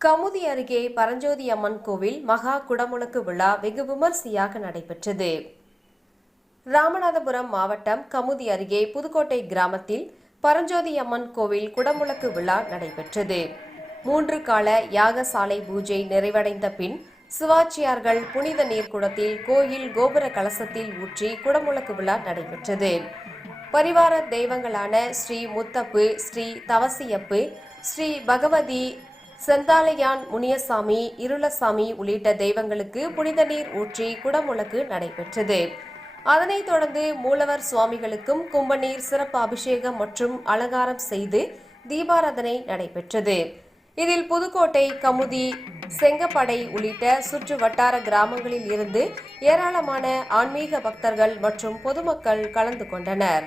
கமுதி அருகே பரஞ்சோதி அம்மன் கோவில் மகா குடமுழுக்கு விழா வெகு விமர்சையாக நடைபெற்றது. ராமநாதபுரம் மாவட்டம் கமுதி அருகே புதுக்கோட்டை கிராமத்தில் பரஞ்சோதி அம்மன் கோவில் குடமுழக்கு விழா நடைபெற்றது. மூன்று கால யாகசாலை பூஜை நிறைவடைந்த பின் சிவாச்சியார்கள் புனித நீர்க்குடத்தில் கோயில் கோபுர கலசத்தில் ஊற்றி குடமுழக்கு விழா நடைபெற்றது. பரிவார தெய்வங்களான ஸ்ரீ முத்தப்பு ஸ்ரீ தவசியப்பு ஸ்ரீ பகவதி செந்தாலையான் முனியசாமி இருளசாமி உள்ளிட்ட தெய்வங்களுக்கு புனித நீர் ஊற்றி குடமுழக்கு நடைபெற்றது. அதனைத் தொடர்ந்து மூலவர் சுவாமிகளுக்கும் கும்பநீர் சிறப்பு அபிஷேகம் மற்றும் அலங்காரம் செய்து தீபாராதனை நடைபெற்றது. இதில் புதுக்கோட்டை கமுதி செங்கப்படை உள்ளிட்ட சுற்று வட்டார கிராமங்களில் இருந்து ஏராளமான ஆன்மீக பக்தர்கள் மற்றும் பொதுமக்கள் கலந்து கொண்டனர்.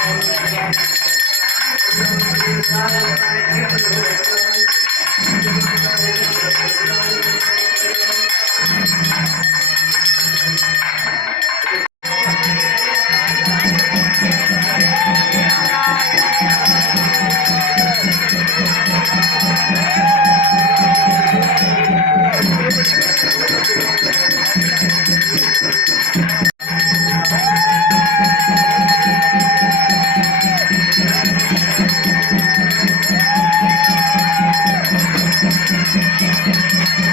Thank you.